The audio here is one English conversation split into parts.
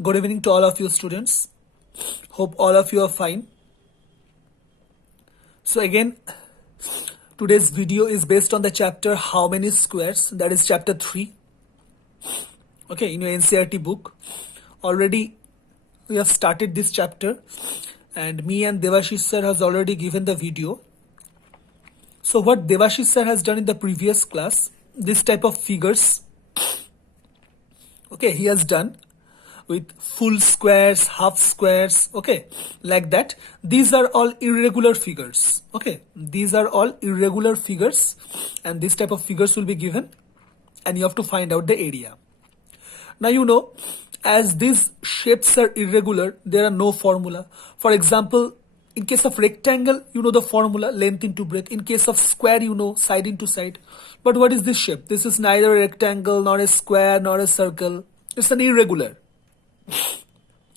Good evening to all of you students. Hope all of you are fine. So again, today's video is based on the chapter How Many Squares, that is chapter 3. Okay, in your NCERT book. Already we have started this chapter and me and Devashish sir has already given the video. So what Devashish sir has done in the previous class, this type of figures, okay, he has done with full squares, half squares, okay, like that. These are all irregular figures, okay. These are all irregular figures and this type of figures will be given and you have to find out the area. Now you know, as these shapes are irregular, there are no formula. For example, in case of rectangle, you know the formula, length into breadth. In case of square, you know, side into side. But what is this shape? This is neither a rectangle, nor a square, nor a circle. It's an irregular.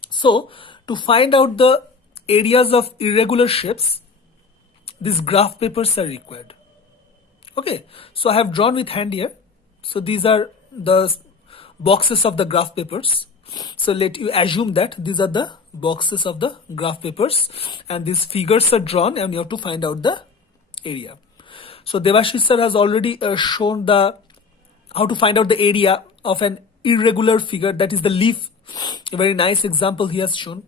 So, to find out the areas of irregular shapes, these graph papers are required. Okay, so I have drawn with hand here. So these are the boxes of the graph papers. So let you assume that these are the boxes of the graph papers and these figures are drawn and you have to find out the area. So Devashish sir has already shown the how to find out the area of an irregular figure, that is the leaf. A very nice example he has shown.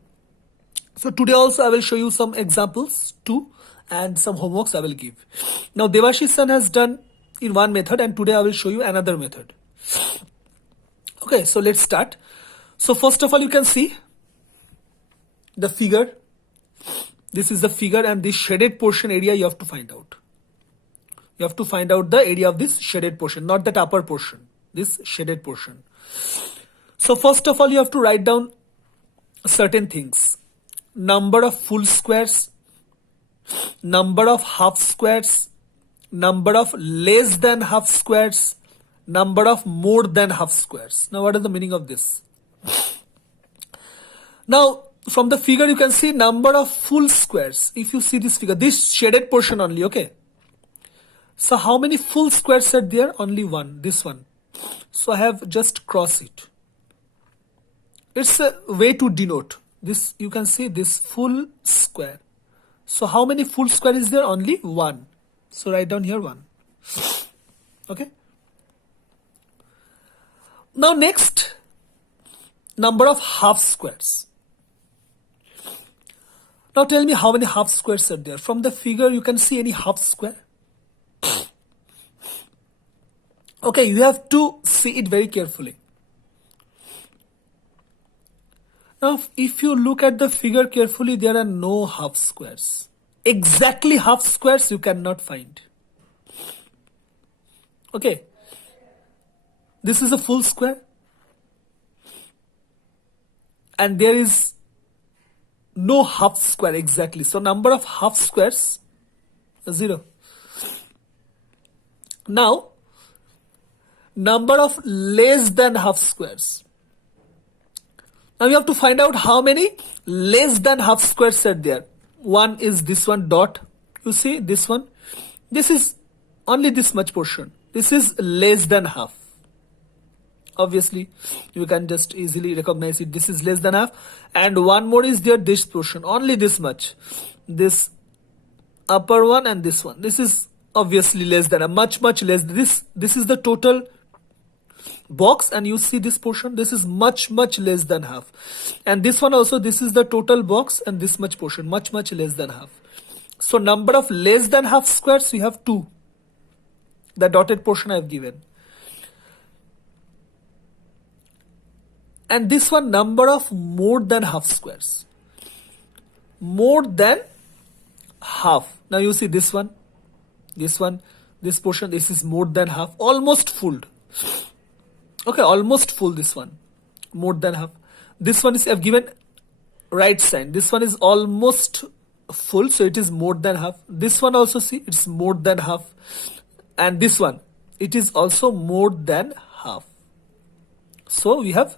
So today also I will show you some examples too and some homeworks I will give. Now Devashish sir has done in one method and today I will show you another method. Okay, so let's start. So first of all, you can see the figure. This is the figure and this shaded portion area you have to find out. You have to find out the area of this shaded portion, not that upper portion, this shaded portion. So first of all, you have to write down certain things. Number of full squares, number of half squares, number of less than half squares, number of more than half squares. Now what is the meaning of this? Now from the figure you can see number of full squares. If you see this figure, this shaded portion only, okay. So how many full squares are there? Only one, this one. So I have just crossed it. It's a way to denote this. You can see this full square. So how many full square is there? Only one. So write down here one. Okay. Now next, number of half squares. Now tell me how many half squares are there. From the figure you can see any half square. Okay, you have to see it very carefully. Now if you look at the figure carefully, there are no half squares. Exactly half squares you cannot find. Okay. This is a full square and there is no half square exactly. So number of half squares is 0. Now number of less than half squares. Now you have to find out how many less than half squares are there. One is this one dot. You see this one. This is only this much portion. This is less than half. Obviously you can just easily recognize it. This is less than half and one more is there, this portion, only this much, this upper one and this one. This is obviously less than a much less. This is the total box and you see this portion, this is much less than half, and this one also, this is the total box and this much portion, much less than half. So number of less than half squares we have 2. The dotted portion I have given. And this one, number of more than half squares. More than half. Now you see this one, this portion, this is more than half, almost full. Okay, almost full this one, more than half. This one is, I have given right sign. This one is almost full, so it is more than half. This one also, see, it's more than half. And this one, it is also more than half. So we have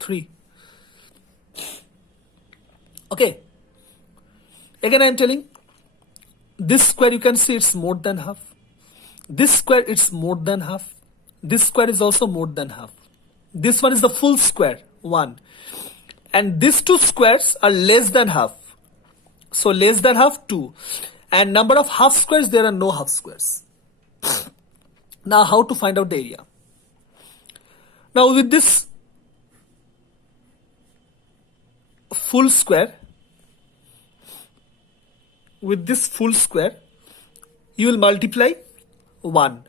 3. Okay. Again I am telling, this square you can see it's more than half. This square it's more than half. This square is also more than half. This one is the full square, 1. And these two squares are less than half. So less than half, 2. And number of half squares, there are no half squares. Now how to find out the area? Now with this full square, you will multiply 1.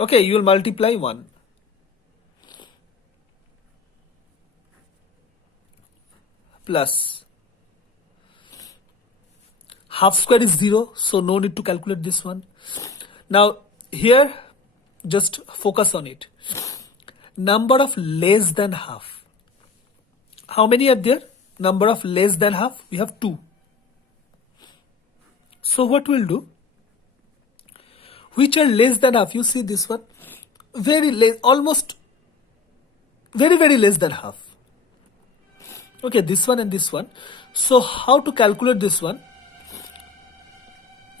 Okay, you will multiply 1. Plus. Half square is 0, so no need to calculate this one. Now here, just focus on it. Number of less than half. How many are there? Number of less than half, we have 2. So what we'll do? Which are less than half? You see this one? Very less, almost very, very less than half. Okay, this one and this one. So how to calculate this one?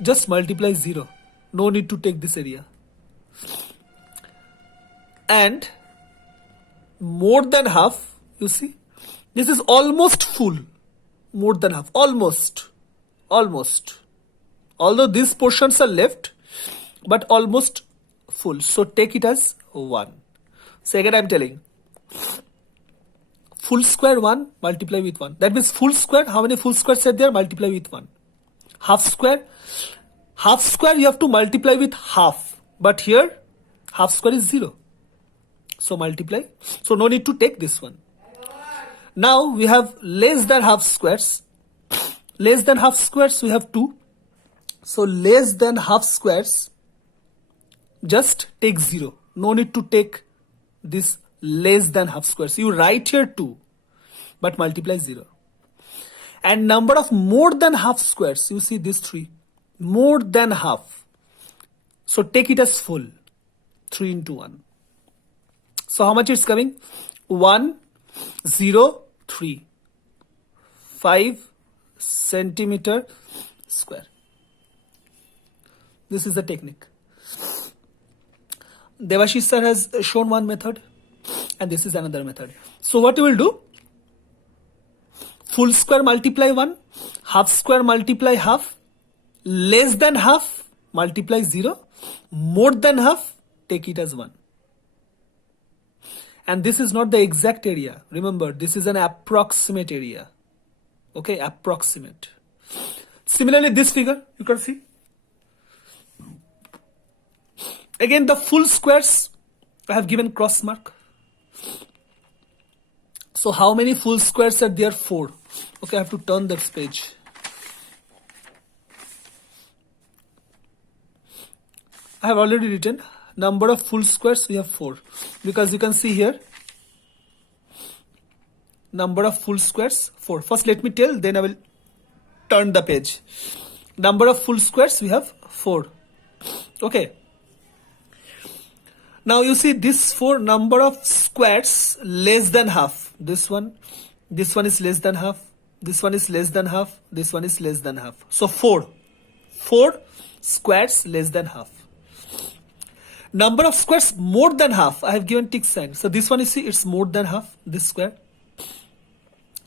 Just multiply 0. No need to take this area. And more than half, you see, this is almost full. More than half, almost. Although these portions are left, but almost full. So take it as 1. So again I am telling, full square 1, multiply with 1. That means full square, how many full squares are there? Multiply with 1. Half square you have to multiply with half. But here, half square is 0. So multiply. So no need to take this one. Now we have less than half squares. Less than half squares we have 2. So less than half squares, just take 0. No need to take this less than half squares. You write here 2, but multiply 0. And number of more than half squares, you see these 3. More than half. So take it as full. 3 into 1. So how much it's coming? 1, 0, 3. 5 centimeter square. This is the technique. Devashish sir has shown one method and this is another method. So what you will do? Full square multiply 1, half square multiply half, less than half multiply 0, more than half take it as 1. And this is not the exact area. Remember, this is an approximate area. Okay, approximate. Similarly, this figure, you can see. Again, the full squares, I have given cross mark. So how many full squares are there? 4. Okay, I have to turn this page. I have already written number of full squares, we have 4. Because you can see here, number of full squares, 4. First let me tell, then I will turn the page. Number of full squares, we have 4. Okay. Now you see this 4 number of squares less than half. This one is less than half. This one is less than half. This one is less than half. So 4 squares less than half. Number of squares more than half, I have given tick sign. So this one you see it's more than half, this square.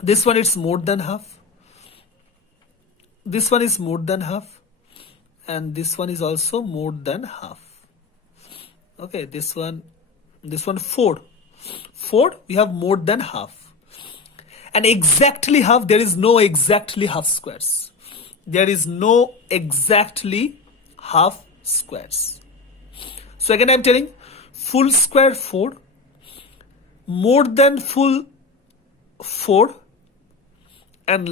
This one is more than half. This one is more than half. And this one is also more than half. Okay, this one 4. 4, we have more than half. And exactly half, there is no exactly half squares. There is no exactly half squares. So again I am telling, full square 4, more than full 4, and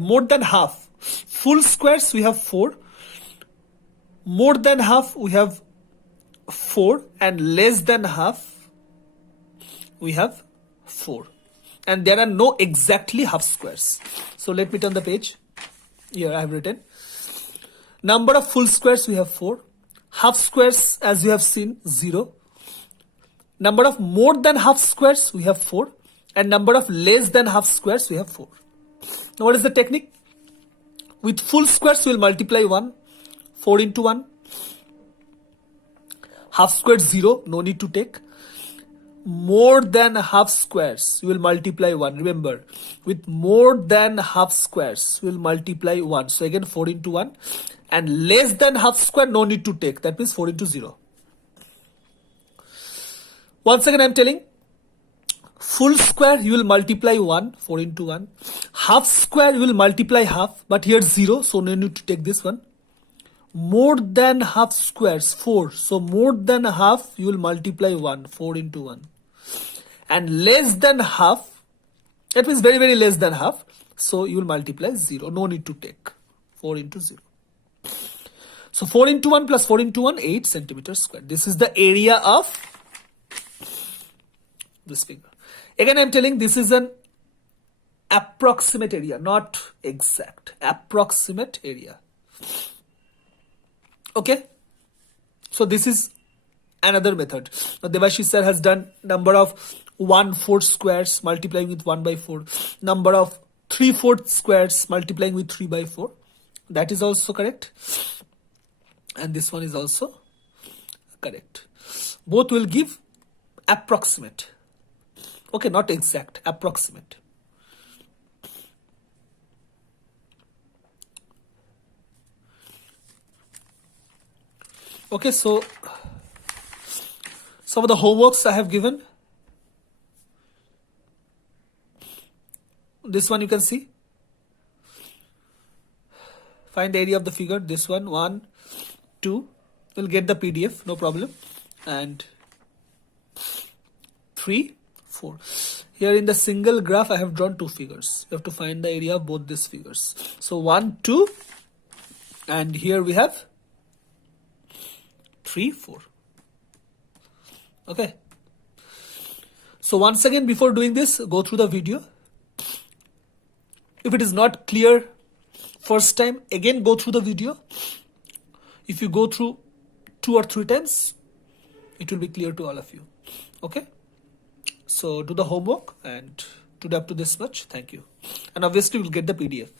more than half. Full squares we have 4, more than half we have 4, and less than half we have 4. And there are no exactly half squares. So let me turn the page. Here I have written. Number of full squares we have 4. Half squares, as you have seen, 0. Number of more than half squares, we have 4. And number of less than half squares, we have 4. Now what is the technique? With full squares, we will multiply 1. 4 into 1. Half square 0, no need to take. more than half squares, you will multiply 1. Remember, with more than half squares, you will multiply 1. So again 4 into 1. And less than half square, no need to take. That means 4 into 0. Once again I am telling, full square you will multiply 1, 4 into 1. Half square you will multiply half, but here 0, so no need to take this one. More than half squares, 4. So more than half you will multiply 1, 4 into 1. And less than half, that means very, very less than half. So you will multiply 0. No need to take 4 into 0. So 4 into 1 plus 4 into 1, 8 centimeters square. This is the area of this figure. Again, I am telling this is an approximate area, not exact. Approximate area. Okay. So this is another method. Now Devashish sir has done number of 1/4 squares multiplying with 1 by 4. Number of 3/4 squares multiplying with 3 by 4. That is also correct. And this one is also correct. Both will give approximate. Okay, not exact, approximate. Okay, so some of the homeworks I have given. This one you can see. Find the area of the figure. This one, 1, 2. We'll get the PDF, no problem. And 3, 4. Here in the single graph, I have drawn 2 figures. You have to find the area of both these figures. So 1, 2. And here we have 3, 4. Okay. So once again, before doing this, go through the video. If it is not clear first time, again go through the video. If you go through 2 or 3 times, it will be clear to all of you. Okay. So do the homework, and today up to this much. Thank you. And obviously we'll get the PDF.